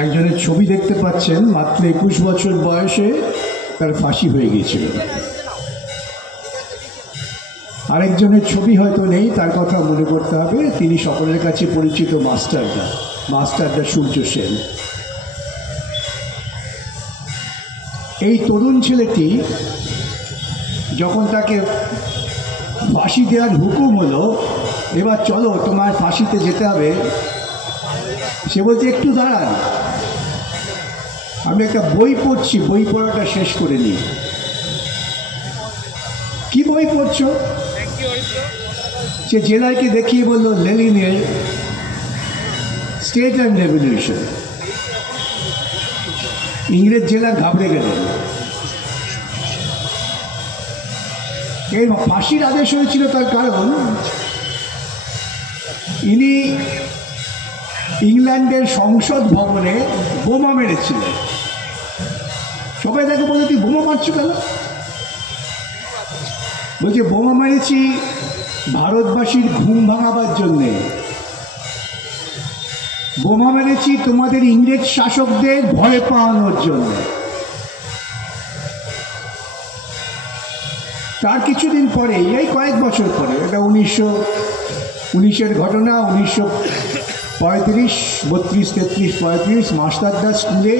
একজনের ছবি দেখতে পাচ্ছেন, মাত্র 21 বছর বয়সে তার ফাঁসি হয়ে গিয়েছিল। আরেকজনের ছবি হয়তো নেই, তার কথা মনে করতে হবে। তিনি সকলের কাছে পরিচিত মাস্টারদা সূর্য সেন। এই তরুণ ছেলেটি যখন তাকে ফাঁসি দেওয়ার হুকুম হলো, এবার চলো তোমার ফাঁসিতে যেতে হবে, সে বলছে একটু দাঁড়ান, আমি একটা বই পড়ছি, বই পড়াটা শেষ করে নিই। কি বই পড়ছো? সে জেলাকে দেখিয়ে বললো লেনিনের স্টেট অ্যান্ড রেভলিউশন। ইংরেজ জেলা ঘাবড়ে গেলেন। এই ফাঁসির আদেশ হয়েছিল তার কারণ ইনি ইংল্যান্ডের সংসদ ভবনে বোমা মেরেছিলেন। সবাই তাকে বলে তুই বোমা মারছো কেন? বলছে বোমা মেরেছি ভারতবাসীর ঘুম ভাঙাবার জন্যে, বোমা মেরেছি তোমাদের ইংরেজ শাসকদের ভয় পাওয়ানোর জন্য। তার কিছুদিন পরে, এই কয়েক বছর পরে, এটা 1919-এর ঘটনা, 1935, 32, 33, 35, মাস্টারদা স্কুলে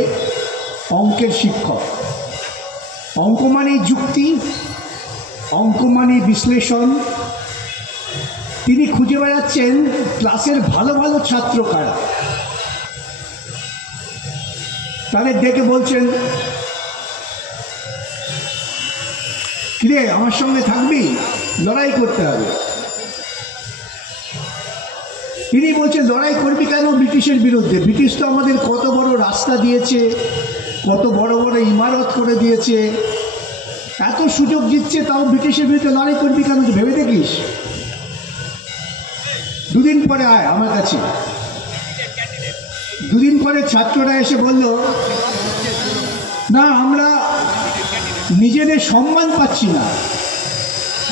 অঙ্কের শিক্ষক। অঙ্ক মানে যুক্তি, অঙ্ক মানে বিশ্লেষণ। তিনি খুঁজে বেড়াচ্ছেন ক্লাসের ভালো ভালো ছাত্র কারা। তাদের ডেকে বলছেন, কিরে আমার সঙ্গে থাকবি, লড়াই করতে হবে। তিনি বলছেন লড়াই করবি কেন ব্রিটিশের বিরুদ্ধে? ব্রিটিশ তো আমাদের কত বড় রাস্তা দিয়েছে, কত বড় বড় ইমারত করে দিয়েছে, এত সুযোগ দিচ্ছে, তাও ব্রিটিশের বিরুদ্ধে লড়াই করবি কেন? ভেবে দেখিস। দুদিন পরে আয় আমার কাছে। দুদিন পরে ছাত্ররা এসে বলল, না আমরা নিজেদের সম্মান পাচ্ছি না,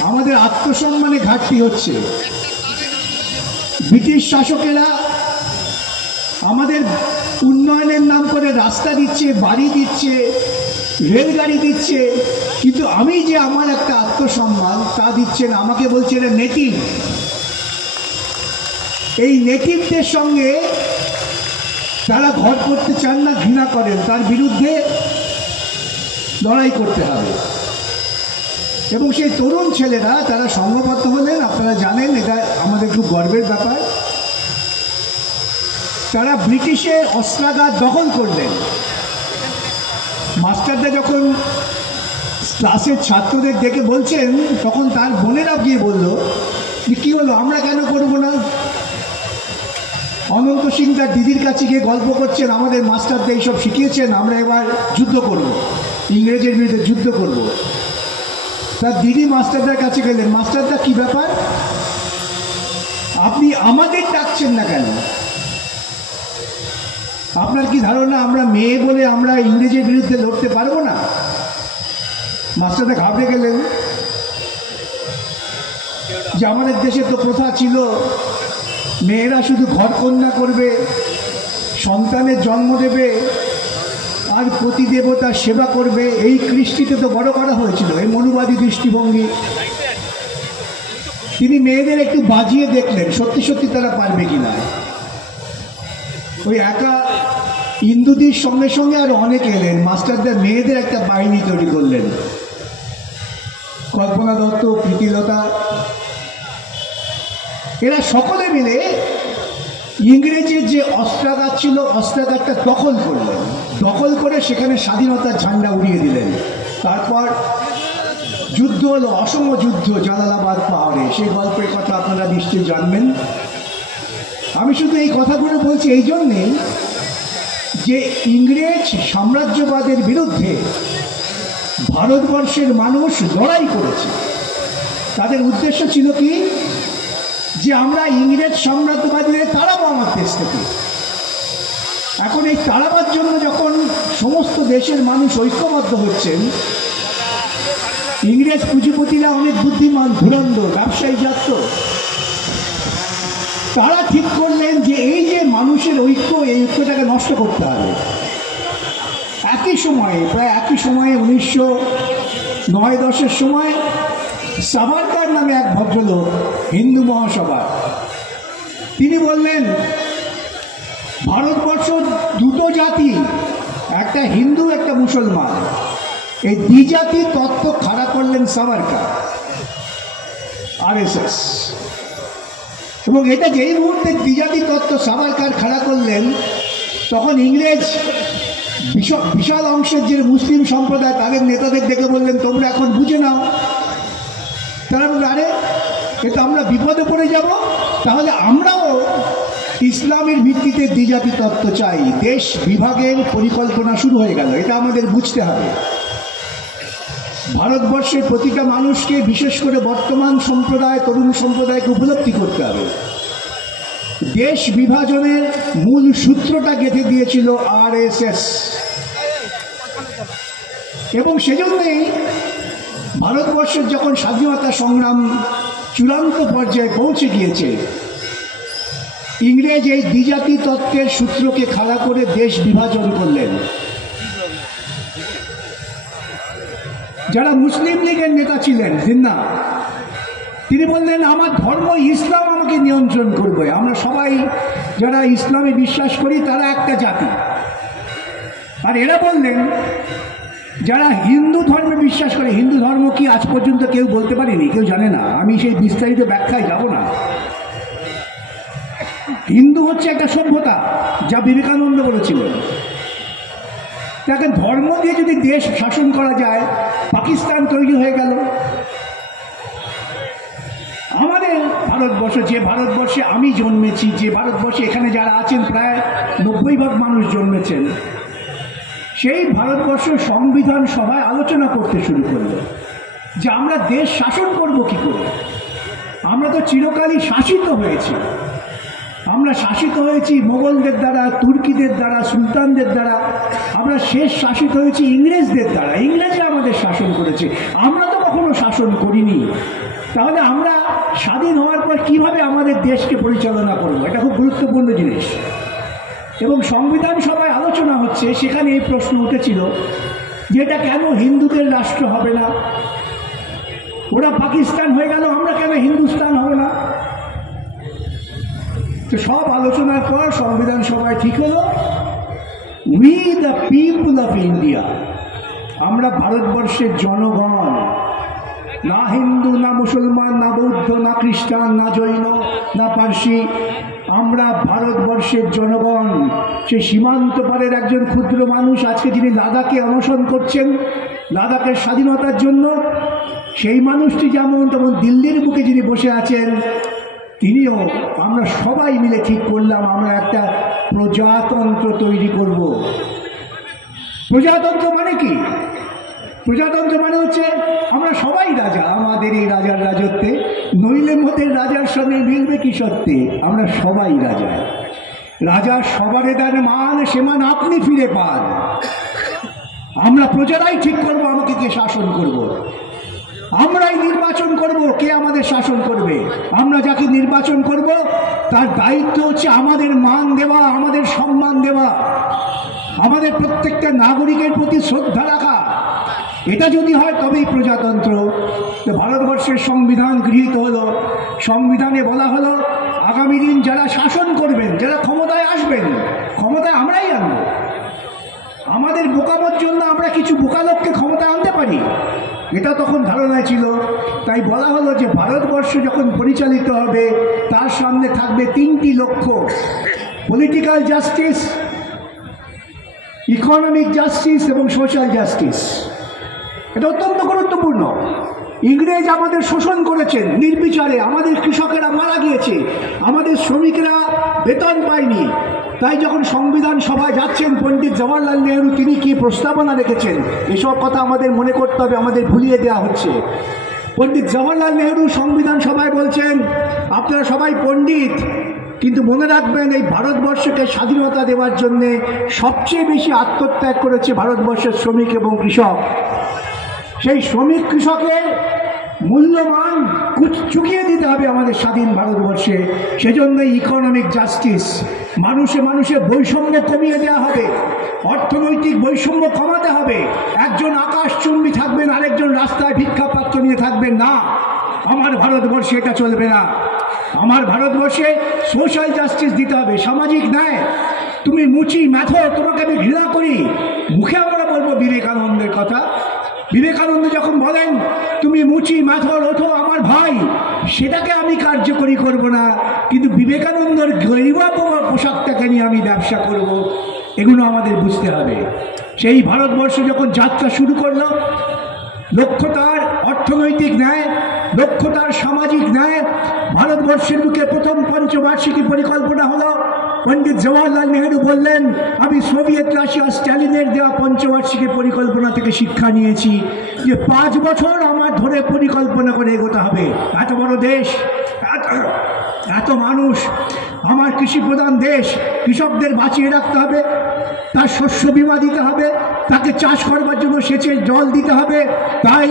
আমাদের আত্মসম্মানে ঘাটতি হচ্ছে। ব্রিটিশ শাসকেরা আমাদের উন্নয়নের নাম করে রাস্তা দিচ্ছে, বাড়ি দিচ্ছে, রেলগাড়ি দিচ্ছে, কিন্তু আমি যে আমার একটা আত্মসম্মান তা দিচ্ছে না। আমাকে বলছে এটা নেটিভ। এই নেটিভদের সঙ্গে তারা ঘর করতে চান না, ঘৃণা করেন, তার বিরুদ্ধে লড়াই করতে হবে। এবং সেই তরুণ ছেলেরা তারা সংঘবদ্ধ হলেন। আপনারা জানেন, এটা আমাদের খুব গর্বের ব্যাপার। তারা ব্রিটিশের অস্ত্রাগার দখল করলেন। মাস্টারদা যখন ক্লাসের ছাত্রদের ডেকে বলছেন, তখন তার বোনেরা গিয়ে বলল যে কী হলো, আমরা কেন করব না? অনন্ত সিং তার দিদির কাছে গিয়ে গল্প করছেন, আমাদের মাস্টারদা এইসব শিখিয়েছেন, আমরা এবার যুদ্ধ করব, ইংরেজের বিরুদ্ধে যুদ্ধ করব। তার দিদি মাস্টারদার কাছে গেলেন, মাস্টারদা কী ব্যাপার, আপনি আমাদের ডাকছেন না কেন? আপনার কি ধারণা আমরা মেয়ে বলে আমরা ইংরেজের বিরুদ্ধে লড়তে পারবো না? মাস্টারদা ঘাবড়ে গেলেন যে আমাদের দেশে তো প্রথা ছিল মেয়েরা শুধু ঘর কন্যা করবে, সন্তানের জন্ম দেবে আর প্রতিদেবতার সেবা করবে, এই কৃষ্টিতে তো বড় করা হয়েছিল, এই মনুবাদী দৃষ্টিভঙ্গি। তিনি মেয়েদের একটু বাজিয়ে দেখলেন সত্যি সত্যি তারা পারবে কিনা। ওই একা ইন্দুদির সঙ্গে সঙ্গে আর অনেক এলেন। মাস্টারদা মেয়েদের একটা বাহিনী তৈরি করলেন, কল্পনা দত্ত, প্রীতিলতা, এরা সকলে মিলে ইংরেজের যে অস্ত্রাগার ছিল অস্ত্রাগারটা দখল করলেন। দখল করে সেখানে স্বাধীনতার ঝান্ডা উড়িয়ে দিলেন। তারপর যুদ্ধ হলো, অসম যুদ্ধ জালালাবাদ পাহাড়ে। সেই গল্পের কথা আপনারা নিশ্চয়ই জানবেন। আমি শুধু এই কথাগুলো বলছি এই জন্যেই যে ইংরেজ সাম্রাজ্যবাদের বিরুদ্ধে ভারতবর্ষের মানুষ লড়াই করেছে। তাদের উদ্দেশ্য ছিল কি, যে আমরা ইংরেজ সাম্রাজ্যবাদীদের তাড়াবো আমার দেশ থেকে। এখন এই তাড়াবার জন্য যখন সমস্ত দেশের মানুষ ঐক্যবদ্ধ হচ্ছেন, ইংরেজ পুঁজিপতিরা অনেক বুদ্ধিমান, ধুরন্ধর ব্যবসায়ী জাত, তারা ঠিক করলেন যে এই যে মানুষের ঐক্য, এই ঐক্যটাকে নষ্ট করতে হবে। একই সময়ে, প্রায় একই সময়ে 1909-10 সময় সাভারকার নামে এক ভদ্রলোক, হিন্দু মহাসভা, তিনি বললেন ভারতবর্ষ দুটো জাতি, একটা হিন্দু একটা মুসলমান, এই দ্বিজাতি তত্ত্ব খাড়া করলেন সাভারকার, RSS। এবং এটা যেই মুহূর্তে দ্বিজাতি তত্ত্ব সাভারকার খাড়া করলেন, তখন ইংরেজ বিশাল অংশের যে মুসলিম সম্প্রদায় তাদের নেতাদের ডেকে বললেন তোমরা এখন বুঝে নাও। তারা বলল আরে এটা আমরা বিপদে পড়ে যাব, তাহলে আমরাও ইসলামের ভিত্তিতে দ্বিজাতি তত্ত্ব চাই। দেশ বিভাগের পরিকল্পনা শুরু হয়ে গেল। এটা আমাদের বুঝতে হবে। ভারতবর্ষের প্রতিটা মানুষকে, বিশেষ করে বর্তমান সম্প্রদায়, তরুণ সম্প্রদায়কে উপলব্ধি করতে হবে। দেশ বিভাজনের মূল সূত্রটা গেঁথে দিয়েছিল RSS, এবং সেজন্যই ভারতবর্ষের যখন স্বাধীনতা সংগ্রাম চূড়ান্ত পর্যায়ে পৌঁছে গিয়েছে, ইংরেজ এই দ্বিজাতি তত্ত্বের সূত্রকে খাড়া করে দেশ বিভাজন করলেন। যারা মুসলিম লীগের নেতা ছিলেন জিন্না, তিনি বললেন আমার ধর্ম ইসলাম আমাকে নিয়ন্ত্রণ করবে, আমরা সবাই যারা ইসলামে বিশ্বাস করি তারা একটা জাতি। আর এরা বললেন যারা হিন্দু ধর্মে বিশ্বাস করে, হিন্দু ধর্ম কি আজ পর্যন্ত কেউ বলতে পারেনি, কেউ জানে না, আমি সেই বিস্তারিত ব্যাখ্যায় যাব না। হিন্দু হচ্ছে একটা সভ্যতা, যা বিবেকানন্দ বলেছিলেন। দেখেন ধর্ম দিয়ে যদি দেশ শাসন করা যায়, পাকিস্তান তৈরি হয়ে গেল। আমাদের ভারতবর্ষ, যে ভারতবর্ষে আমি জন্মেছি, যে ভারতবর্ষে এখানে যারা আছেন প্রায় 90% মানুষ জন্মেছেন, সেই ভারতবর্ষ সংবিধান সভায় আলোচনা করতে শুরু করলো যে আমরা দেশ শাসন করব কি করে। আমরা তো চিরকালই শাসিত হয়েছি, আমরা শাসিত হয়েছি মোগলদের দ্বারা, তুর্কিদের দ্বারা, সুলতানদের দ্বারা, আমরা শেষ শাসিত হয়েছি ইংরেজদের দ্বারা। ইংরেজরা আমাদের শাসন করেছে, আমরা তো কখনো শাসন করিনি। তাহলে আমরা স্বাধীন হওয়ার পর কিভাবে আমাদের দেশকে পরিচালনা করব, এটা খুব গুরুত্বপূর্ণ জিনিস। এবং সংবিধান সভায় আলোচনা হচ্ছে, সেখানে এই প্রশ্ন উঠেছিল যে এটা কেন হিন্দুদের রাষ্ট্র হবে না, ওরা পাকিস্তান হয়ে গেল, আমরা কেন হিন্দুস্তান হবে না। তো সব আলোচনার পর সংবিধান সভায় ঠিক হলো, we the people of India, আমরা ভারতবর্ষের জনগণ, না হিন্দু, না মুসলমান, না বৌদ্ধ, না খ্রিস্টান, না জৈন, না পার্সি, আমরা ভারতবর্ষের জনগণ। সে সীমান্ত পারের একজন ক্ষুদ্র মানুষ আজকে যিনি লাদাখে অনশন করছেন লাদাখের স্বাধীনতার জন্য, সেই মানুষটি যেমন, তেমন দিল্লির বুকে যিনি বসে আছেন তিনিও। আমরা সবাই মিলে ঠিক করলাম আমরা একটা প্রজাতন্ত্র তৈরি করব। প্রজাতন্ত্র মানে কি? প্রজাতন্ত্র মানে হচ্ছে আমরা সবাই রাজা, আমাদের এই রাজার রাজত্বে, নইলে মোদের রাজার সঙ্গে মিলবে কি সত্যি, আমরা সবাই রাজা। রাজা সবারে দেন মান, সে মান আপনি ফিরে পান। আমরা প্রজারাই ঠিক করব আমাকে কে শাসন করব, আমরাই নির্বাচন করব কে আমাদের শাসন করবে। আমরা যাকে নির্বাচন করব তার দায়িত্ব হচ্ছে আমাদের মান দেওয়া, আমাদের সম্মান দেওয়া, আমাদের প্রত্যেকটা নাগরিকের প্রতি শ্রদ্ধা রাখা। এটা যদি হয় তবেই প্রজাতন্ত্র। তো ভারতবর্ষের সংবিধান গৃহীত হলো, সংবিধানে বলা হলো আগামী দিন যারা শাসন করবেন, যারা ক্ষমতায় আসবেন, ক্ষমতায় আমরাই আনব। আমাদের বোকামোর জন্য আমরা কিছু বোকা লোককে ক্ষমতায় আনতে পারি, এটা তখন ধারণায় ছিল। তাই বলা হলো যে ভারতবর্ষ যখন পরিচালিত হবে তার সামনে থাকবে তিনটি লক্ষ্য: পলিটিক্যাল জাস্টিস, ইকোনমিক জাস্টিস এবং সোশ্যাল জাস্টিস। এটা অত্যন্ত গুরুত্বপূর্ণ। ইংরেজ আমাদের শোষণ করেছেন নির্বিচারে, আমাদের কৃষকেরা মারা গিয়েছে, আমাদের শ্রমিকেরা বেতন পায়নি। তাই যখন সংবিধান সভায় যাচ্ছেন পণ্ডিত জওয়াহরলাল নেহরু, তিনি কি প্রস্তাবনা রেখেছেন, এসব কথা আমাদের মনে করতে হবে, আমাদের ভুলিয়ে দেওয়া হচ্ছে। পণ্ডিত জওয়াহরলাল নেহরু সংবিধান সভায় বলছেন আপনারা সবাই পণ্ডিত, কিন্তু মনে রাখবেন এই ভারতবর্ষকে স্বাধীনতা দেওয়ার জন্যে সবচেয়ে বেশি আত্মত্যাগ করেছে ভারতবর্ষের শ্রমিক এবং কৃষক। সেই শ্রমিক কৃষকের মূল্যমান চুকিয়ে দিতে হবে আমাদের স্বাধীন ভারতবর্ষে। সেজন্য ইকোনমিক জাস্টিস, মানুষে মানুষে বৈষম্য কমিয়ে দেওয়া হবে, অর্থনৈতিক বৈষম্য কমাতে হবে। একজন আকাশচুম্বী থাকবেন, আরেকজন রাস্তায় ভিক্ষাপাত্র নিয়ে থাকবেন না। আমার ভারতবর্ষে এটা চলবে না। আমার ভারতবর্ষে সোশ্যাল জাস্টিস দিতে হবে, সামাজিক ন্যায়। তুমি মুচি ম্যাথো, তোমাকে আমি ঘৃণা করি, মুখে আমরা বলবো বিবেকানন্দের কথা। বিবেকানন্দ যখন বলেন তুমি মুচি ম্যাথর ওঠো আমার ভাই, সেটাকে আমি কার্যকরী করব না, কিন্তু বিবেকানন্দর গরিবা পোশাকটাকে নিয়ে আমি ব্যবসা করব, এগুলো আমাদের বুঝতে হবে। সেই ভারতবর্ষ যখন যাত্রা শুরু করলো, লক্ষ্য তার অর্থনৈতিক ন্যায়, লক্ষ্য তার সামাজিক ন্যায়। ভারতবর্ষের বুকে প্রথম পঞ্চবার্ষিকী পরিকল্পনা হলো। পণ্ডিত জওয়াহরলাল নেহেরু বললেন, আমি সোভিয়েত রাশিয়া স্ট্যালিনের দেওয়া পঞ্চবার্ষিকী পরিকল্পনা থেকে শিক্ষা নিয়েছি যে 5 বছর আমার ধরে পরিকল্পনা করে এগোতে হবে। এত বড় দেশ, এত মানুষ, আমার কৃষি প্রধান দেশ, কৃষকদের বাঁচিয়ে রাখতে হবে, তার শস্য বীমা দিতে হবে, তাকে চাষ করবার জন্য সেচের জল দিতে হবে। তাই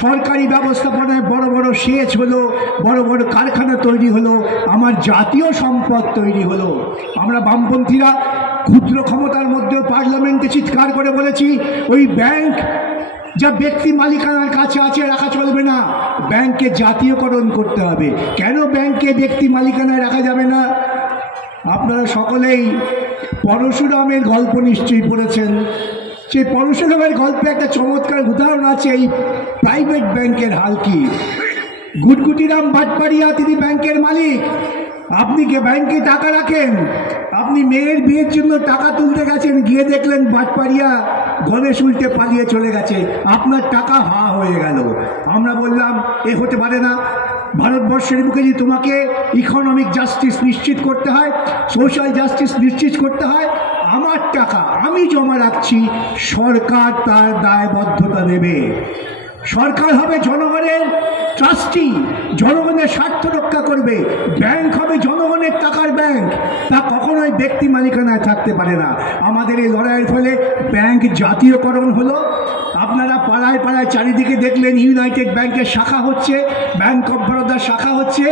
সরকারি ব্যবস্থাপনায় বড় বড় সেচ হলো, বড় বড় কারখানা তৈরি হলো, আমার জাতীয় সম্পদ তৈরি হলো। আমরা বামপন্থীরা ক্ষুদ্র ক্ষমতার মধ্যেও পার্লামেন্টে চিৎকার করে বলেছি, ওই ব্যাংক যা ব্যক্তি মালিকানার কাছে আছে রাখা চলবে না, ব্যাংককে জাতীয়করণ করতে হবে। কেন ব্যাংককে ব্যক্তি মালিকানায় রাখা যাবে না? আপনারা সকলেই পরশুরামের গল্প নিশ্চয়ই পড়েছেন। সেই পরশুরামের গল্পে একটা চমৎকার উদাহরণ আছে এই প্রাইভেট ব্যাংকের হাল কি। গুটগুটিরাম ভাটপাড়িয়া তিনি ব্যাংকের মালিক। আপনি ব্যাংকে টাকা রাখেন, আপনি মেয়ের বিয়ের জন্য টাকা তুলতে গেছেন, গিয়ে দেখলেন ভাটপাড়িয়া গণেশ উল্টে পালিয়ে চলে গেছে, আপনার টাকা হা হয়ে গেল। আমরা বললাম এ হতে পারে না। ভারতবর্ষের বুকে যদি তোমাকে ইকোনমিক জাস্টিস নিশ্চিত করতে হয়, সোশ্যাল জাস্টিস নিশ্চিত করতে হয়, আমার টাকা আমি জমা রাখছি, সরকার তার দায়বদ্ধতা নেবে। সরকার হবে জনগণের ট্রাস্টি, জনগণের স্বার্থ রক্ষা করবে। ব্যাংক হবে জনগণের টাকার ব্যাংক, তা কখনোই ব্যক্তি মালিকানায় থাকতে পারে না। আমাদের এই লড়াইয়ের ফলে ব্যাংক জাতীয়করণ হলো। আপনারা পাড়ায় পাড়ায় চারিদিকে দেখলেন ইউনাইটেড ব্যাংকের শাখা হচ্ছে, ব্যাংক অফ বরোদার শাখা হচ্ছে।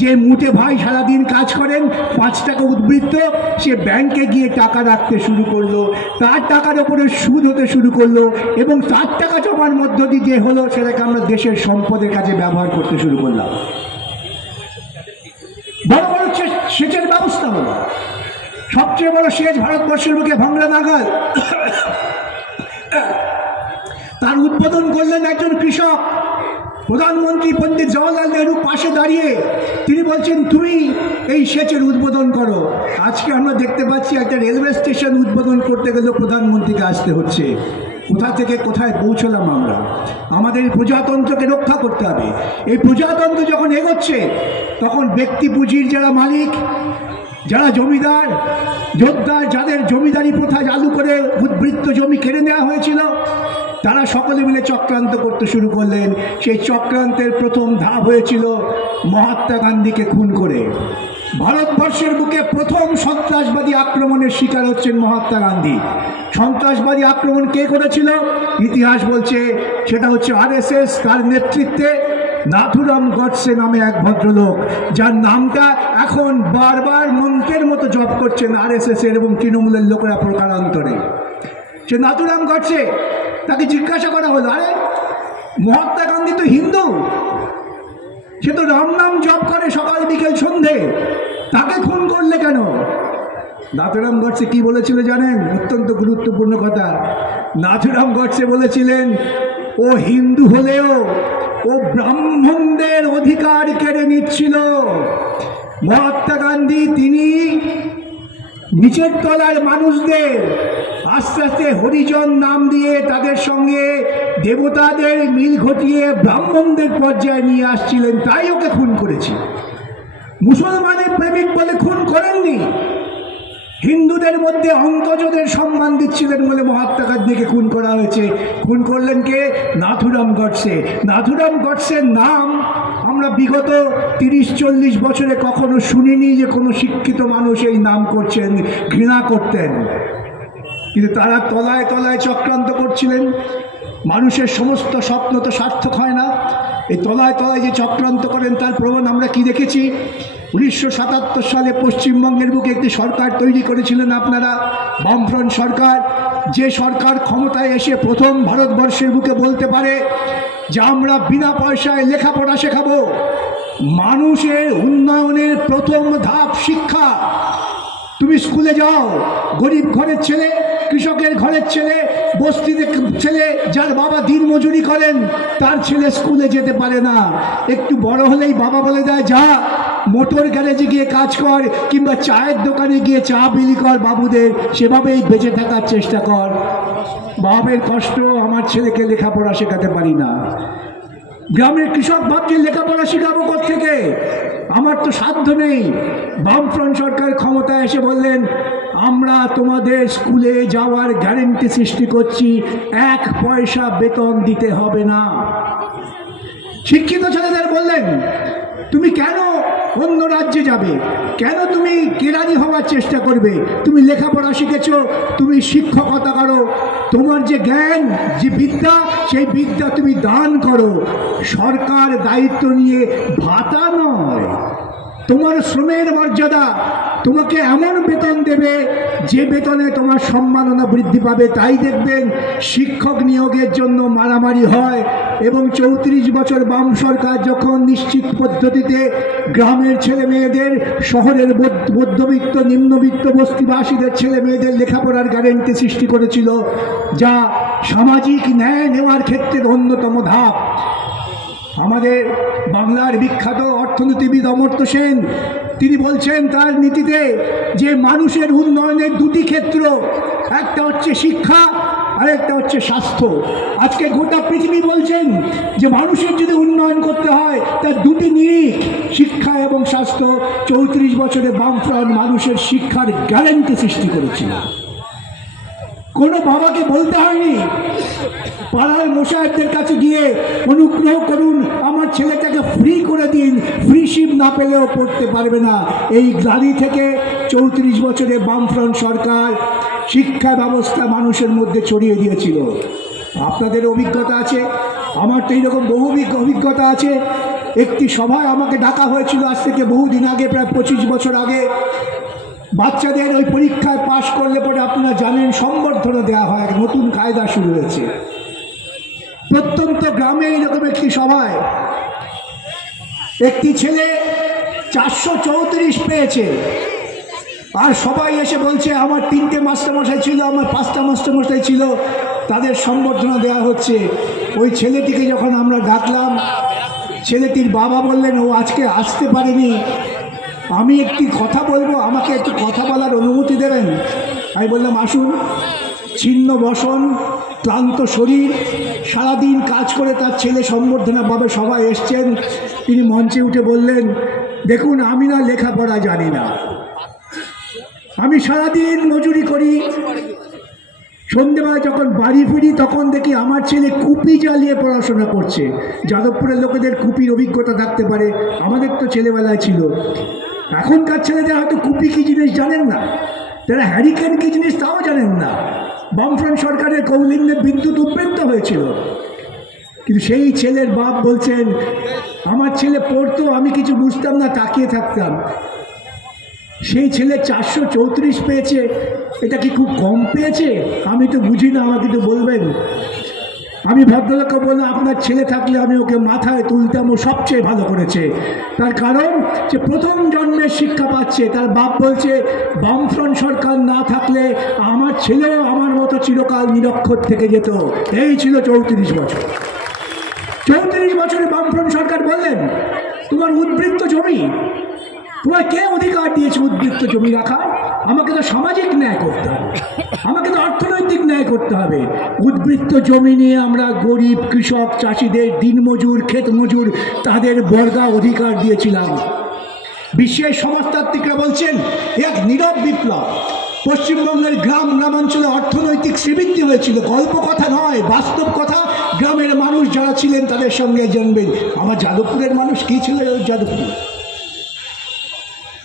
যে মুটে ভাই সারাদিন কাজ করেন, 5 টাকা উদ্বৃত্ত, সে ব্যাংকে গিয়ে টাকা রাখতে শুরু করলো, তার টাকার ওপরে সুদ হতে শুরু করলো, এবং তার টাকা জমার মধ্য দিয়ে যে হলো সেটাকে আমরা দেশের সম্পদের কাজে ব্যবহার করতে শুরু করলাম। বড় বড় সেচের ব্যবস্থা হলো। সবচেয়ে বড় সেচ ভারতবর্ষের বুকে ভাংড়া নাগাল, তার উদ্বোধন করলেন একজন কৃষক। প্রধানমন্ত্রী পণ্ডিত জওয়াহরলাল নেহরু পাশে দাঁড়িয়ে তিনি বলছেন, তুমি এই সেচের উদ্বোধন করো। আজকে আমরা দেখতে পাচ্ছি একটা রেলওয়ে স্টেশন উদ্বোধন করতে গেলেও প্রধানমন্ত্রীকে আসতে হচ্ছে। কোথা থেকে কোথায় পৌঁছলাম আমরা? আমাদের প্রজাতন্ত্রকে রক্ষা করতে হবে। এই প্রজাতন্ত্র যখন এগোচ্ছে, তখন ব্যক্তি পুঁজির যারা মালিক, যারা জমিদার যোদ্ধার, যাদের জমিদারি প্রথা চালু করে উদ্বৃত্ত জমি কেড়ে নেওয়া হয়েছিল, তারা সকলে মিলে চক্রান্ত করতে শুরু করলেন। সেই চক্রান্তের প্রথম ধাপ হয়েছিল মহাত্মা গান্ধীকে খুন করে। ভারতবর্ষের বুকে প্রথম সন্ত্রাসবাদী আক্রমণের শিকার হচ্ছেন মহাত্মা গান্ধী। সন্ত্রাসবাদী আক্রমণ কে করেছিল? ইতিহাস বলছে সেটা হচ্ছে আরএসএস, তার নেতৃত্বে নাথুরাম গডসে নামে এক ভদ্রলোক, যার নামটা এখন বারবার মন্ত্রের মতো জপ করছেন আরএসএস এর এবং তৃণমূলের লোকেরা প্রকারান্তরে। সে নাথুরাম গডসে, তাকে জিজ্ঞাসা করা হলো, আরে মহাত্মা গান্ধী তো হিন্দু, সে তো রাম নাম জপ করে সকাল বিকেল সন্ধে, তাকে খুন করলে কেন? নাথুরাম গডসে কি বলেছিল জানেন? অত্যন্ত গুরুত্বপূর্ণ কথা। নাথুরাম গডসে বলেছিলেন, ও হিন্দু হলেও ও ব্রাহ্মণদের অধিকার কেড়ে নিচ্ছিল। মহাত্মা গান্ধী তিনি নিচের তলার মানুষদের আস্তে আস্তে হরিজন নাম দিয়ে তাদের সঙ্গে দেবতাদের মিল ঘটিয়ে ব্রাহ্মণদের পর্যায়ে নিয়ে আসছিলেন, তাই ওকে খুন করেছি। মুসলমানের প্রেমিক বলে খুন করেননি, হিন্দুদের মধ্যে অন্তজদের সম্মান দিচ্ছিলেন বলে মহাত্মা গান্ধীকে খুন করা হয়েছে। খুন করলেন কে? নাথুরাম গডসে। নাথুরাম গডসের নাম আমরা বিগত 30-40 বছরে কখনো শুনিনি যে কোনো শিক্ষিত মানুষ এই নাম করছেন, ঘৃণা করতেন। কিন্তু তারা তলায় তলায় চক্রান্ত করছিলেন। মানুষের সমস্ত স্বপ্ন তো সার্থক হয় না। এই তলায় তলায় যে চক্রান্ত করেন তার প্রমাণ আমরা কি দেখেছি। 1977 সালে পশ্চিমবঙ্গের বুকে একটি সরকার তৈরি করেছিলেন আপনারা, বামফ্রন্ট সরকার। যে সরকার ক্ষমতায় এসে প্রথম ভারতবর্ষের বুকে বলতে পারে যে আমরা বিনা পয়সায় লেখাপড়া শেখাবো। মানুষের উন্নয়নের প্রথম ধাপ শিক্ষা। তুমি স্কুলে যাও, গরিব ঘরের ছেলে, কৃষকের ঘরের ছেলে, বস্তিতে ছেলে যার বাবা দিনমজুরি করেন, তার ছেলে স্কুলে যেতে পারে না। একটু বড় হলেই বাবা বলে দেয় যা মোটর গ্যারেজে গিয়ে কাজ কর, কিংবা চায়ের দোকানে গিয়ে চা বিলি কর বাবুদের, সেভাবেই বেঁচে থাকার চেষ্টা কর। বাপের কষ্ট, আমার ছেলেকে লেখাপড়া শেখাতে পারি না। গ্রামের কৃষক ভাবছে লেখাপড়া শেখাবো কোত্থেকে, আমার তো সাধ্য নেই। বামফ্রন্ট সরকার ক্ষমতায় এসে বললেন আমরা তোমাদের স্কুলে যাওয়ার গ্যারেন্টি সৃষ্টি করছি, 1 পয়সা বেতন দিতে হবে না। শিক্ষিত ছেলেদের বললেন তুমি কেন অন্য রাজ্যে যাবে, কেন তুমি কেরানি হওয়ার চেষ্টা করবে, তুমি লেখাপড়া শিখেছো, তুমি শিক্ষকতা করো, তোমার যে জ্ঞান যে বিদ্যা সেই বিদ্যা তুমি দান করো। সরকার দায়িত্ব নিয়ে ভাতা নয়, তোমার শ্রমের মর্যাদা, তোমাকে এমন বেতন দেবে যে বেতনে তোমার সম্মাননা বৃদ্ধি পাবে। তাই দেখবেন শিক্ষক নিয়োগের জন্য মারামারি হয়, এবং 34 বছর বাম সরকার যখন নিশ্চিত পদ্ধতিতে গ্রামের ছেলে মেয়েদের, শহরের মধ্যবিত্ত নিম্নবিত্ত বস্তিবাসীদের ছেলে মেয়েদের লেখাপড়ার গ্যারেন্টি সৃষ্টি করেছিল, যা সামাজিক ন্যায় নেওয়ার ক্ষেত্রে অন্যতম ধাপ। আমাদের বাংলার বিখ্যাত অর্থনীতিবিদ অমর্ত্য সেন তিনি বলছেন তার নীতিতে যে মানুষের উন্নয়নের 2টি ক্ষেত্র, একটা হচ্ছে শিক্ষা আর একটা হচ্ছে স্বাস্থ্য। আজকে গোটা পৃথিবী বলছেন যে মানুষের যদি উন্নয়ন করতে হয় তার 2টি নিরিখ, শিক্ষা এবং স্বাস্থ্য। 34 বছরে বামফ্রন্ট মানুষের শিক্ষার গ্যারান্টি সৃষ্টি করেছিল। কোনো বাবাকে বলতে হয়নি পাড়ার মোশায়েবদের কাছে গিয়ে অনুগ্রহ করুন আমার ছেলেটাকে ফ্রি করে দিন, ফ্রিশিপ না পেলেও পড়তে পারবে না। এই গ্লানি থেকে 34 বছরে বামফ্রন্ট সরকার শিক্ষা ব্যবস্থা মানুষের মধ্যে ছড়িয়ে দিয়েছিল। আপনাদের অভিজ্ঞতা আছে, আমার তো এইরকম বহু অভিজ্ঞতা আছে। একটি সভায় আমাকে ডাকা হয়েছিল আজ থেকে বহুদিন আগে, প্রায় 25 বছর আগে। বাচ্চাদের ওই পরীক্ষায় পাশ করলে পরে আপনারা জানেন সম্বর্ধনা দেওয়া হয়, নতুন কায়দা শুরু হয়েছে। প্রত্যন্ত গ্রামে এইরকম একটি সভায় একটি ছেলে 434 পেয়েছে, আর সবাই এসে বলছে আমার 3টে মাস্টারমশাই ছিল, আমার 5টা মাস্টারমশাই ছিল, তাদের সম্বর্ধনা দেওয়া হচ্ছে। ওই ছেলেটিকে যখন আমরা ডাকলাম, ছেলেটির বাবা বললেন ও আজকে আসতে পারেনি, আমি একটি কথা বলবো, আমাকে একটু কথা বলার অনুমতি দেবেন? আমি বললাম আসুন। ছিন্ন বসন, ক্লান্ত শরীর, সারাদিন কাজ করে তার ছেলে সম্বর্ধনা পাবে, সবাই এসছেন। তিনি মঞ্চে উঠে বললেন দেখুন আমি না লেখাপড়া জানি না, আমি সারাদিন মজুরি করি, সন্ধ্যেবেলা যখন বাড়ি ফিরি তখন দেখি আমার ছেলে কুপি জ্বালিয়ে পড়াশোনা করছে। যাদবপুরের লোকেদের কুপির অভিজ্ঞতা থাকতে পারে, আমাদের তো ছেলেবেলায় ছিল। এখনকার ছেলেদের হয়তো কুপি কী জিনিস জানেন না, তারা হ্যারিকেন কী জিনিস তাও জানেন না। বামফ্রন্ট সরকারের কৌলিন্যে বিদ্যুৎ উৎপন্ন হয়েছিল, কিন্তু সেই ছেলের বাপ বলছেন আমার ছেলে পড়তো, আমি কিছু বুঝতাম না, তাকিয়ে থাকতাম। সেই ছেলে 434 পেয়েছে, এটা কি খুব কম পেয়েছে? আমি তো বুঝি না, আমাকে তো বলবেন। আমি ভদ্রলোককে বললাম আপনার ছেলে থাকলে আমি ওকে মাথায় তুলতাম, ও সবচেয়ে ভালো করেছে। তার কারণ যে প্রথম জন্মের শিক্ষা পাচ্ছে। তার বাপ বলছে বামফ্রন্ট সরকার না থাকলে আমার ছেলেও আমার মতো চিরকাল নিরক্ষর থেকে যেত। এই ছিল 34 বছর। 34 বছরে বামফ্রন্ট সরকার বললেন তোমার উদ্বৃত্ত জমি, তোমার কে অধিকার দিয়েছে উদ্বৃত্ত জমি রাখার? আমাকে তো সামাজিক ন্যায় করতে হবে, আমাকে তো অর্থনৈতিক ন্যায় করতে হবে। উদ্বৃত্ত জমি নিয়ে আমরা গরিব কৃষক চাষিদের, দিনমজুর, ক্ষেত মজুর, তাদের বর্গা অধিকার দিয়েছিলাম। বিশ্বের সমাজতাত্ত্বিকরা বলছেন এক নীরব বিপ্লব। পশ্চিমবঙ্গের গ্রামাঞ্চলে অর্থনৈতিক শ্রীবৃদ্ধি হয়েছিল, গল্প কথা নয়, বাস্তব কথা। গ্রামের মানুষ যারা ছিলেন তাদের সঙ্গে জানবেন। আমার যাদবপুরের মানুষ কী ছিল?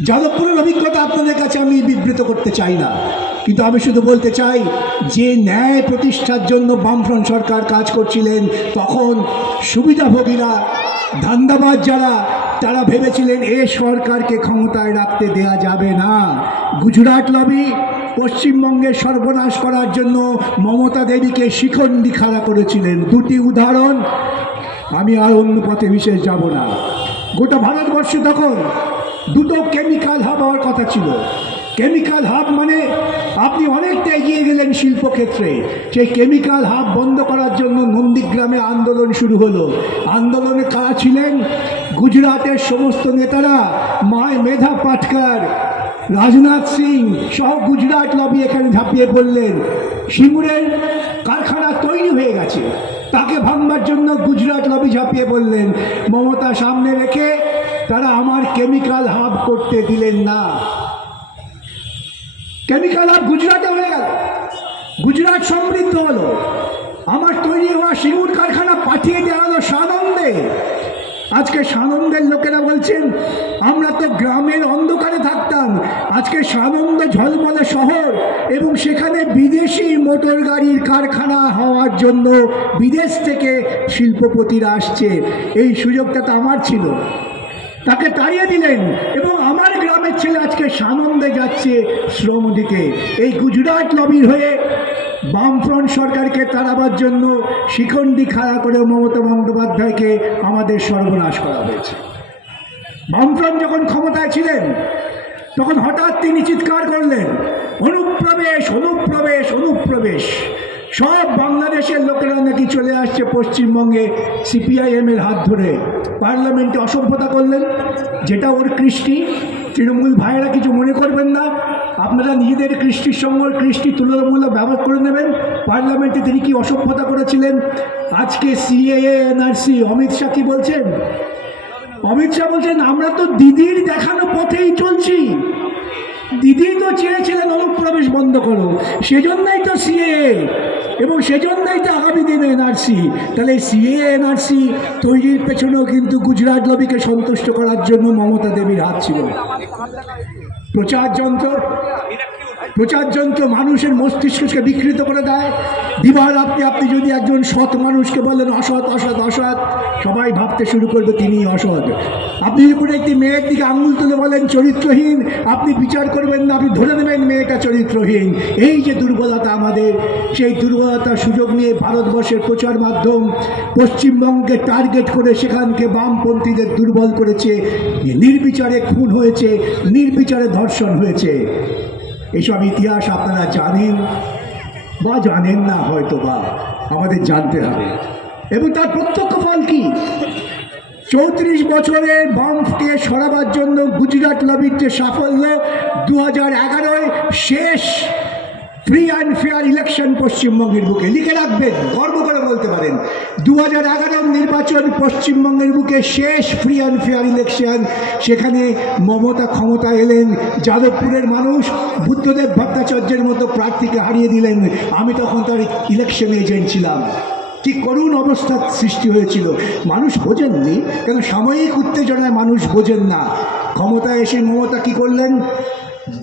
যাদবপুরের অভিজ্ঞতা আপনাদের কাছে আমি বিবৃত করতে চাই না, কিন্তু আমি শুধু বলতে চাই যে ন্যায় প্রতিষ্ঠার জন্য বামফ্রন্ট সরকার কাজ করছিলেন, তখন সুবিধাভোগীরা ধান্দাবাজ যারা, তারা ভেবেছিলেন এ সরকারকে ক্ষমতায় রাখতে দেয়া যাবে না। গুজরাট লবি পশ্চিমবঙ্গের সর্বনাশ করার জন্য মমতা দেবীকে শিখণ্ডী খাড়া করেছিলেন। দুটি উদাহরণ, আমি আর অন্য পথে বিশেষ যাব না। গোটা ভারতবর্ষে তখন দুটো কেমিক্যাল হাব হওয়ার কথা ছিল। কেমিক্যাল হাব মানে আপনি অনেকটা এগিয়ে গেলেন শিল্পক্ষেত্রে। সেই কেমিক্যাল হাব বন্ধ করার জন্য নন্দীগ্রামে আন্দোলন শুরু হলো। আন্দোলনে কারা ছিলেন? গুজরাটের সমস্ত নেতারা, মেধা পাটকার, রাজনাথ সিং সহ গুজরাট লবি এখানে ঝাঁপিয়ে পড়লেন। সিঙ্গুরের কারখানা তৈরি হয়ে গেছে, তাকে ভাঙবার জন্য গুজরাট লবি ঝাঁপিয়ে পড়লেন। মমতা সামনে রেখে তারা আমার কেমিক্যাল হাব করতে দিলেন না। কেমিক্যাল হাব গুজরাটে হয়ে গেল, গুজরাট সমৃদ্ধ হলো। আমার তৈরি হওয়া সিঙ্গুর কারখানা পাঠিয়ে দেওয়া হলো সানন্দে। আজকে সানন্দের লোকেরা বলছেন আমরা তো গ্রামের অন্ধকারে থাকতাম, আজকে সানন্দ ঝলমলে শহর, এবং সেখানে বিদেশি মোটর গাড়ির কারখানা হওয়ার জন্য বিদেশ থেকে শিল্পপতিরা আসছে। এই সুযোগটা তো আমার ছিল, তাকে তাড়িয়ে দিলেন, এবং আমার গ্রামের ছেলে আজকে সানন্দে যাচ্ছে শ্রম দিতে। এই গুজরাট লবির হয়ে বামফ্রন্ট সরকারকে তাড়াবার জন্য শিখণ্ডী খাড়া করে মমতা বন্দ্যোপাধ্যায়কে আমাদের সর্বনাশ করা হয়েছে। বামফ্রন্ট যখন ক্ষমতায় ছিলেন তখন হঠাৎ তিনি চিৎকার করলেন, অনুপ্রবেশ অনুপ্রবেশ অনুপ্রবেশ। সব বাংলাদেশের লোকেরা নাকি চলে আসছে পশ্চিমবঙ্গে সিপিআইএম এর হাত ধরে। পার্লামেন্টে অসভ্যতা করলেন, যেটা ওর কৃষ্টি। তৃণমূল ভাইয়েরা কিছু মনে করবেন না, আপনারা নিজেদের কৃষ্টির সঙ্গে কৃষ্টি তুলনামূলক ব্যবহার করে নেবেন। পার্লামেন্টে তিনি কি অসভ্যতা করেছিলেন? আজকে সিএএ এনআরসি, অমিত শাহ কি বলছেন? অমিত শাহ বলছেন আমরা তো দিদির দেখানো পথেই চলছি। দিদি তো চেয়েছিলেন অনুপ্রবেশ বন্ধ করো, সেজন্যই তো সিএএ, এবং সেজন্যই তো আগামী দিনে এনআরসি। তাহলে সিএএ এনআরসি তৈরির পেছনেও কিন্তু গুজরাট লবিকে সন্তুষ্ট করার জন্য মমতা দেবীর হাত ছিল। প্রচার যন্ত্র মানুষের মস্তিষ্ককে বিকৃত করে দেয়। দিবারাত্রি আপনি যদি একজন সৎ মানুষকে বলেন অসৎ অসৎ অসৎ, সবাই ভাবতে শুরু করবে তিনি অসৎ। আপনি যদি কোনো একটি মেয়ের দিকে আঙুল তুলে বলেন চরিত্রহীন, আপনি বিচার করবেন না, আপনি ধরে নেবেন মেয়েটা চরিত্রহীন। এই যে দুর্বলতা আমাদের, সেই দুর্বলতার সুযোগ নিয়ে ভারতবর্ষের প্রচার মাধ্যম পশ্চিমবঙ্গকে টার্গেট করে সেখানকে বামপন্থীদের দুর্বল করেছে। নির্বিচারে খুন হয়েছে, নির্বিচারে ধর্ষণ হয়েছে। এইসব ইতিহাস আপনারা জানেন বা জানেন না, হয়তো বা আমাদের জানতে হবে। এবং তার প্রত্যক্ষ ফল কি? 34 বছরের বামকে সরাবার জন্য গুজরাট লবির যে সাফল্য, 2011 শেষ ফ্রি অ্যান্ড ফেয়ার ইলেকশন পশ্চিমবঙ্গের বুকে। লিখে রাখবেন, গর্ব করে বলতে পারেন, 2011 নির্বাচন পশ্চিমবঙ্গের বুকে শেষ ফ্রি অ্যান্ড ফেয়ার ইলেকশন। সেখানে মমতা ক্ষমতা এলেন, যাদবপুরের মানুষ বুদ্ধদেব ভট্টাচার্যের মতো প্রার্থীকে হারিয়ে দিলেন। আমি তখন তার ইলেকশন এজেন্ট ছিলাম। কি করুণ অবস্থার সৃষ্টি হয়েছিল, মানুষ বোঝেননি, কেন সাময়িক উত্তেজনায় মানুষ বোঝেন না। ক্ষমতায় এসে মমতা কি করলেন?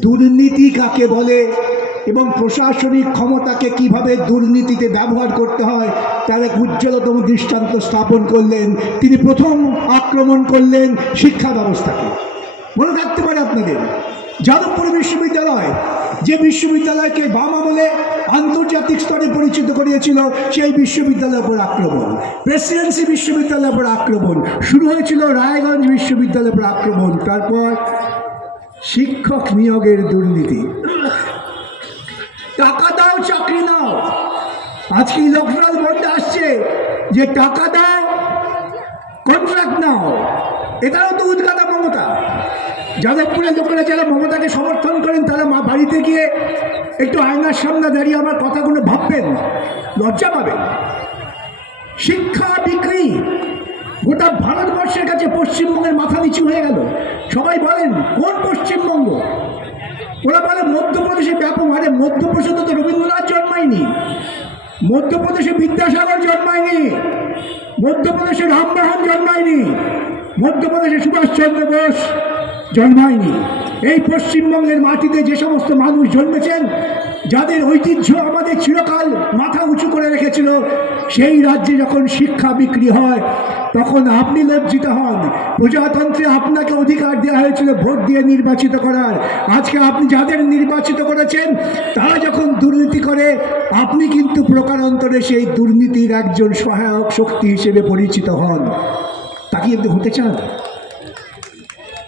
দুর্নীতি কাকে বলে এবং প্রশাসনিক ক্ষমতাকে কিভাবে দুর্নীতিতে ব্যবহার করতে হয় তার এক উজ্জ্বলতম দৃষ্টান্ত স্থাপন করলেন। তিনি প্রথম আক্রমণ করলেন শিক্ষা ব্যবস্থাকে। মনে রাখতে পারে আপনাদের, যাদবপুর বিশ্ববিদ্যালয়, যে বিশ্ববিদ্যালয়কে বাম আমলে আন্তর্জাতিক স্তরে পরিচিত করিয়েছিল, সেই বিশ্ববিদ্যালয়ের উপর আক্রমণ। প্রেসিডেন্সি বিশ্ববিদ্যালয়ের উপর আক্রমণ শুরু হয়েছিল, রায়গঞ্জ বিশ্ববিদ্যালয়ের উপর আক্রমণ। তারপর শিক্ষক নিয়োগের দুর্নীতি, টাকা দাও চাকরি নাও। আজকে ইলেকট্রাল বন্ডে আসছে যে টাকা দাও কন্ট্রাক্ট নাও, এটাও তো উদ্ঘাটন মমতা। যাদবপুরের লোকেরা যারা মমতাকে সমর্থন করেন তারা বাড়িতে গিয়ে একটু আয়নার সামনে দাঁড়িয়ে আমার কথাগুলো ভাববেন, লজ্জা পাবেন। শিক্ষা বিক্রি, গোটা ভারতবর্ষের কাছে পশ্চিমবঙ্গের মাথা নিচু হয়ে গেল। সবাই বলেন কোন পশ্চিমবঙ্গ? ওরা বলে মধ্যপ্রদেশে ব্যাপক হারে। মধ্যপ্রদেশে তো রবীন্দ্রনাথ জন্মায়নি, মধ্যপ্রদেশে বিদ্যাসাগর জন্মায়নি, মধ্যপ্রদেশে রামমোহন জন্মায়নি, মধ্যপ্রদেশে সুভাষচন্দ্র বোস জন্মায়নি। এই পশ্চিমবঙ্গের মাটিতে যে সমস্ত মানুষ জন্মেছেন, যাদের ঐতিহ্য আমাদের চিরকাল মাথা উঁচু করে রেখেছিল, সেই রাজ্যে যখন শিক্ষা বিক্রি হয় তখন আপনি লজ্জিত হন। প্রজাতন্ত্রে আপনাকে অধিকার দেওয়া হয়েছিল ভোট দিয়ে নির্বাচিত করার। আজকে আপনি যাদের নির্বাচিত করেছেন তারা যখন দুর্নীতি করে, আপনি কিন্তু প্রকারান্তরে সেই দুর্নীতির একজন সহায়ক শক্তি হিসেবে পরিচিত হন। তাকে কিন্তু হতে চান।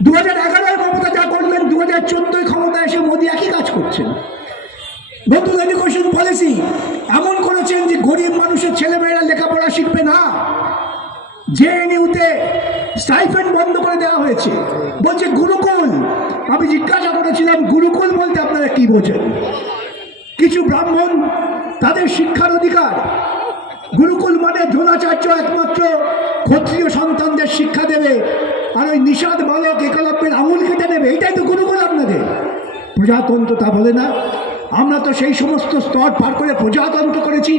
2011 মমতা যা করলেন, 2014 ক্ষমতায় এসে মোদী একই কাজ করছেন। নতুন এডুকেশন পলিসি এমন করেছেন যে গরিব মানুষের ছেলেমেয়েরা লেখাপড়া শিখবে না। জেএনইউতে স্টাইপেন্ড বন্ধ করে দেওয়া হয়েছে, বলছে গুরুকুল। আমি জিজ্ঞাসা করেছিলাম গুরুকুল বলতে আপনারা কি বোঝেন? কিছু ব্রাহ্মণ তাদের শিক্ষার অধিকার, গুরুকুল মানে দ্রোণাচার্য একমাত্র ক্ষত্রিয় সন্তানদের শিক্ষা দেবে, আর ওই নিষাদ বালক একলব্যের আঙুল কেটে দেবে, এটাই তো গুরুকুল আপনাদের। প্রজাতন্ত্র তা বলে না। আমরা তো সেই সমস্ত স্তর পার করে প্রজাতন্ত্র করেছি,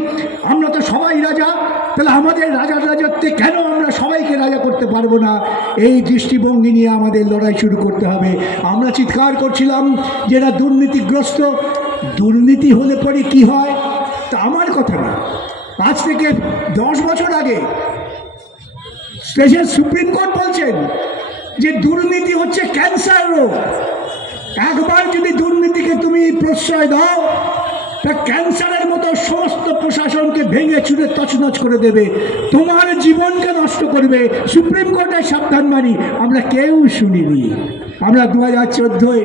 আমরা তো সবাই রাজা। তাহলে আমাদের রাজার রাজত্বে কেন আমরা সবাইকে রাজা করতে পারবো না? এই দৃষ্টিভঙ্গি নিয়ে আমাদের লড়াই শুরু করতে হবে। আমরা চিৎকার করছিলাম যে এরা দুর্নীতিগ্রস্ত। দুর্নীতি হলে পরে কি হয় তা আমার কথা না। আজ থেকে 10 বছর আগে স্পেশাল সুপ্রিম কোর্ট বলছেন যে দুর্নীতি হচ্ছে ক্যান্সার রোগ। একবার যদি দুর্নীতিকে তুমি প্রশ্রয় দাও, তা ক্যান্সারের মতো সমস্ত প্রশাসনকে ভেঙে চুরে তছনছ করে দেবে, তোমার জীবনকে নষ্ট করবে। সুপ্রিম কোর্টের সাবধানবাণী আমরা কেউ শুনিনি। আমরা 2014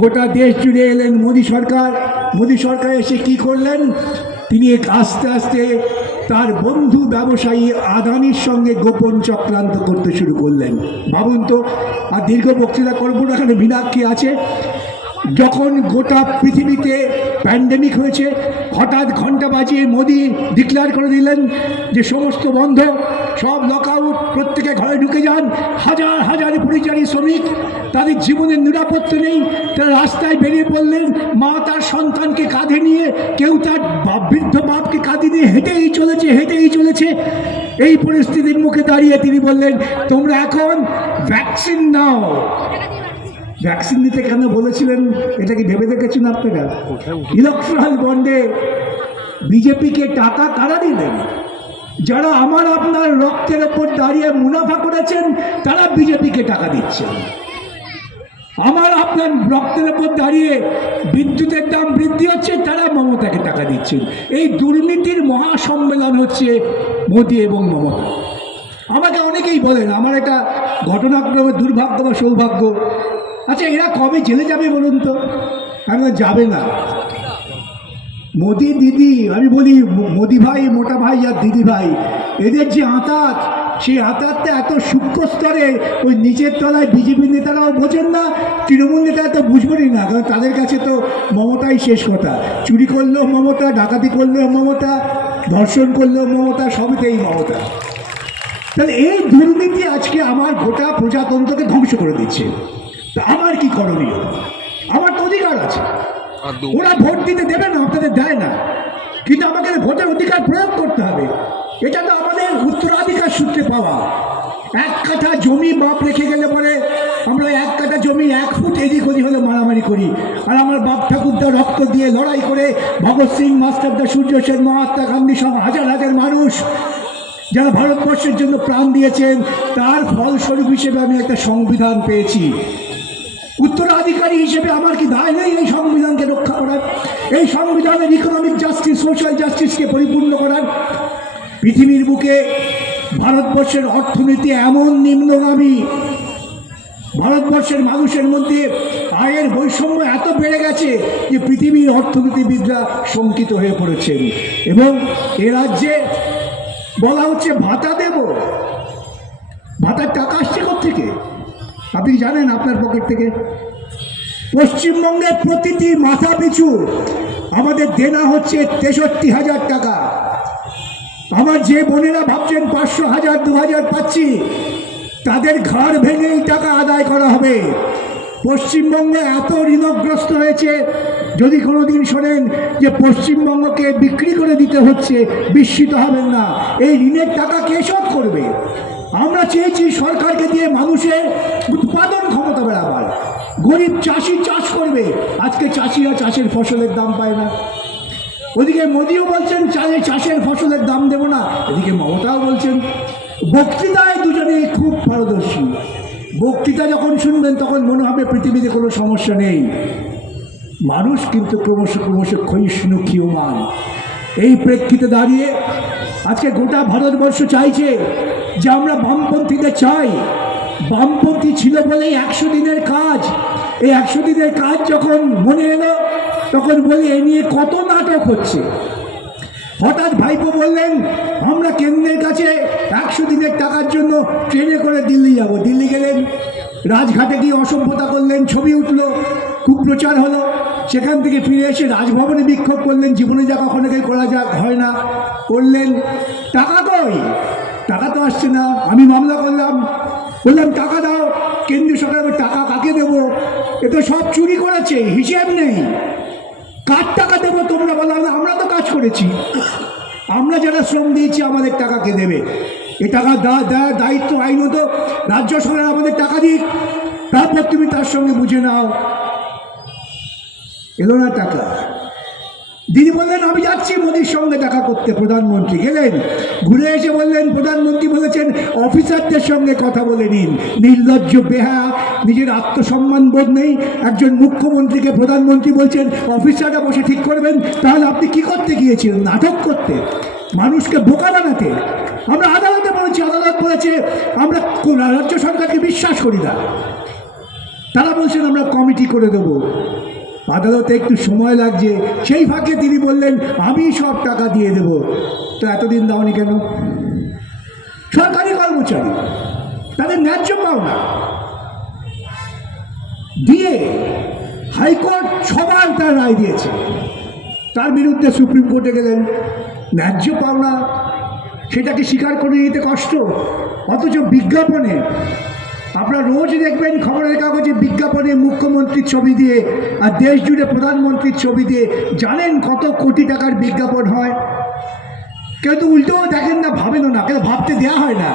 গোটা দেশ জুড়ে এলেন মোদী সরকার। মোদী সরকার এসে কি করলেন? তিনি আস্তে আস্তে তার বন্ধু ব্যবসায়ী আদানির সঙ্গে গোপন চক্রান্ত করতে শুরু করলেন। ভাবুন তো, আর দীর্ঘ বক্তৃতা করবো না, এখানে মীনাক্ষী আছে। যখন গোটা পৃথিবীতে প্যান্ডেমিক হয়েছে, হঠাৎ ঘন্টা বাজিয়ে মোদি ডিক্লেয়ার করে দিলেন যে সমস্ত বন্ধ, সব লকআউট, প্রত্যেকে ঘরে ঢুকে যান। হাজার হাজার পরিযায়ী শ্রমিক, তাদের জীবনের নিরাপত্তা নেই, তারা রাস্তায় বেরিয়ে পড়লেন। মা তার সন্তানকে কাঁধে নিয়ে, কেউ তার বৃদ্ধ বাপকে কাঁধে নিয়ে হেঁটেই চলেছে। এই পরিস্থিতির মুখে দাঁড়িয়ে তিনি বললেন, তোমরা এখন ভ্যাকসিন নাও। ভ্যাকসিন নিতে কেন বলেছিলেন এটা কি ভেবে দেখেছেন আপনারা? ইলেকট্রাল বন্ডে বিজেপিকে টাকা কারা দিলেন? যারা আমার আপনার রক্তের ওপর দাঁড়িয়ে মুনাফা করেছেন তারা বিজেপিকে টাকা দিচ্ছেন। আমার আপনার রক্তের ওপর দাঁড়িয়ে বিদ্যুতের দাম বৃদ্ধি হচ্ছে, তারা মমতাকে টাকা দিচ্ছেন। এই দুর্নীতির মহাসম্মেলন হচ্ছে মোদী এবং মমতা। আমাকে অনেকেই বলেন, আমার এটা ঘটনাক্রমে দুর্ভাগ্য বা সৌভাগ্য, আচ্ছা এরা কবে জেলে যাবে বলুন তো? আমি যাবে না। মোদি দিদি, আমি বলি মোদি ভাই, মোটা ভাই আর দিদি ভাই, এদের যে আঁতাত, সেই আঁতাতটা এত সূক্ষ্ম স্তরে ওই নিচের তলায় বিজেপি নেতারাও বোঝেন না, তৃণমূল নেতারা তো বুঝবেনই না, কারণ তাদের কাছে তো মমতাই শেষ কথা। চুরি করলেও মমতা, ডাকাতি করলেও মমতা, ধর্ষণ করলেও মমতা, সবইতেই মমতা। তাহলে এই দুর্নীতি আজকে আমার গোটা প্রজাতন্ত্রকে ধ্বংস করে দিচ্ছে। তা আমার কি করণীয়? আমার তো অধিকার আছে। ওরা ভোট দিতে দেবে না, আপনাদের দেয় না, কিন্তু আমাকে ভোটের অধিকার প্রয়োগ করতে হবে। এটা তো আমাদের উত্তরাধিকার সূত্রে পাওয়া। 1 কাঠা জমি বাপ রেখে গেলে পরে আমরা 1 কাঠা জমি 1 ফুট এদিক ওদিক হলে মারামারি করি। আর আমার বাপ ঠাকুরদা রক্ত দিয়ে লড়াই করে, ভগৎ সিং, মাস্টারদা, সূর্য সেন, মহাত্মা গান্ধী সহ হাজার হাজার মানুষ যারা ভারতবর্ষের জন্য প্রাণ দিয়েছেন, তার ফলস্বরূপ হিসেবে আমি একটা সংবিধান পেয়েছি। উত্তরাধিকারী হিসেবে আমার কি দায় নেই এই সংবিধানকে রক্ষা করার, এই সংবিধানের ইকোনমিক জাস্টিস, সোশ্যাল জাস্টিসকে পরিপূর্ণ করার? পৃথিবীর বুকে ভারতবর্ষের অর্থনীতি এমন নিম্নগামী, ভারতবর্ষের মানুষের মধ্যে আয়ের বৈষম্য এত বেড়ে গেছে যে পৃথিবীর অর্থনীতিবিদরা শঙ্কিত হয়ে পড়েছেন। এবং এ রাজ্যে বলা হচ্ছে ভাতা দেব, ভাতার টাকা আসছে কোত্থেকে? আপনি জানেন আপনার পকেট থেকে? পশ্চিমবঙ্গের প্রতিটি মাথা পিছু আমাদের দেনা হচ্ছে 63,000 টাকা। আমার যে বোনেরা ভাবছেন 500, 1000, 2000 পাচ্ছি, তাদের ঘাড় ভেঙে এই টাকা আদায় করা হবে। পশ্চিমবঙ্গে এত ঋণগ্রস্ত হয়েছে, যদি কোনোদিন শোনেন যে পশ্চিমবঙ্গকে বিক্রি করে দিতে হচ্ছে, বিস্মিত হবেন না। এই ঋণের টাকা কে শোধ করবে? আমরা চেয়েছি সরকারকে দিয়ে মানুষের উৎপাদন ক্ষমতা বাড়াবার। গরিব চাষি চাষ করবে, আজকে চাষিরা চাষের ফসলের দাম পায় না। ওদিকে মোদিও বলছেন চাষের ফসলের দাম দেব না, এদিকে মমতাও বলছেন। বক্তৃতায় দুজনেই খুব পারদর্শী। বক্তৃতা যখন শুনবেন তখন মনে হবে পৃথিবীতে কোনো সমস্যা নেই। মানুষ কিন্তু ক্রমশ ক্রমশ ক্ষয়িষ্ণু ক্ষীয়মান। এই প্রেক্ষিতে দাঁড়িয়ে আজকে গোটা ভারতবর্ষ চাইছে যে আমরা বামপন্থীদের চাই। বামপন্থী ছিল বলেই 100 দিনের কাজ। এই 100 দিনের কাজ যখন মনে এলো তখন বলি এ নিয়ে কত নাটক হচ্ছে। হঠাৎ ভাইপো বললেন আমরা কেন্দ্রের কাছে 100 দিনের টাকার জন্য ট্রেনে করে দিল্লি যাব। দিল্লি গেলেন, রাজঘাটে গিয়ে অসভ্যতা করলেন, ছবি উঠলো, খুব প্রচার হলো। সেখান থেকে ফিরে এসে রাজভবনে বিক্ষোভ করলেন, জীবনে যা কখনো করা হয় না করলেন। টাকা কই? টাকা তো আসছে না। আমি মামলা করলাম, বললাম টাকা দাও। কেন্দ্রীয় সরকার টাকা কাকে দেব? এ তো সব চুরি করেছে, হিসেব নেই। কার টাকা দেবো তোমরা বলো? আমরা তো কাজ করেছি, আমরা যারা শ্রম দিয়েছি আমাদের টাকা কে দেবে? এ টাকা দায়িত্ব আইনত রাজ্য সরকার আমাদের টাকা দিক, তারপর তুমি তার সঙ্গে বুঝে নাও। এলো না টাকা। দিদি বললেন আমি যাচ্ছি মোদির সঙ্গে দেখা করতে। প্রধানমন্ত্রী গেলেন, ঘুরে এসে বললেন প্রধানমন্ত্রী বলেছেন অফিসারদের সঙ্গে কথা বলে নিন। নির্লজ্জ বেহা, নিজের আত্মসম্মান বোধ নেই। একজন মুখ্যমন্ত্রীকে প্রধানমন্ত্রী বলছেন অফিসাররা বসে ঠিক করবেন। তাহলে আপনি কি করতে গিয়েছিলেন? নাটক করতে, মানুষকে বোকা বানাতে। আমরা আদালতে বলেছি, আদালত বলেছে আমরা রাজ্য সরকারকে বিশ্বাস করি না। তারা বলছেন আমরা কমিটি করে দেবো। আদালতে একটু সময় লাগছে। সেই ফাঁকে তিনি বললেন আমি সব টাকা দিয়ে দেব। তো এতদিন দাওনি কেন? সরকারি কর্মচারী, তাদের ন্যায্য পাওনা দিয়ে হাইকোর্ট সবার তার রায় দিয়েছে। তার বিরুদ্ধে সুপ্রিম কোর্টে গেলেন। ন্যায্য পাওনা সেটাকে স্বীকার করে নিতে কষ্ট। অথচ বিজ্ঞাপনে আপনারা রোজ দেখবেন খবরের কাগজে বিজ্ঞাপনে মুখ্যমন্ত্রীর ছবি দিয়ে আর দেশ জুড়ে প্রধানমন্ত্রীর ছবি দিয়ে। জানেন কত কোটি টাকার বিজ্ঞাপন হয়? কেউ তো উল্টোও দেখেন না, ভাবেনও না, কেউ ভাবতে দেওয়া হয় না।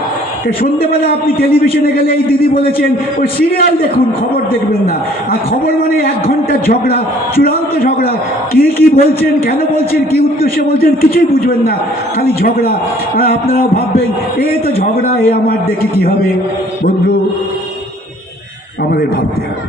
সন্ধ্যেবেলা আপনি টেলিভিশনে গেলে এই দিদি বলেছেন ওই সিরিয়াল দেখুন, খবর দেখবেন না। আর খবর মানে 1 ঘন্টার ঝগড়া, চূড়ান্ত ঝগড়া। কে কি বলছেন, কেন বলছেন, কি উদ্দেশ্যে বলছেন কিছুই বুঝবেন না, খালি ঝগড়া। আর আপনারাও ভাববেন এ তো ঝগড়া, এ আমার দেখে কি হবে? বন্ধু, আমাদের ভাবতে হবে।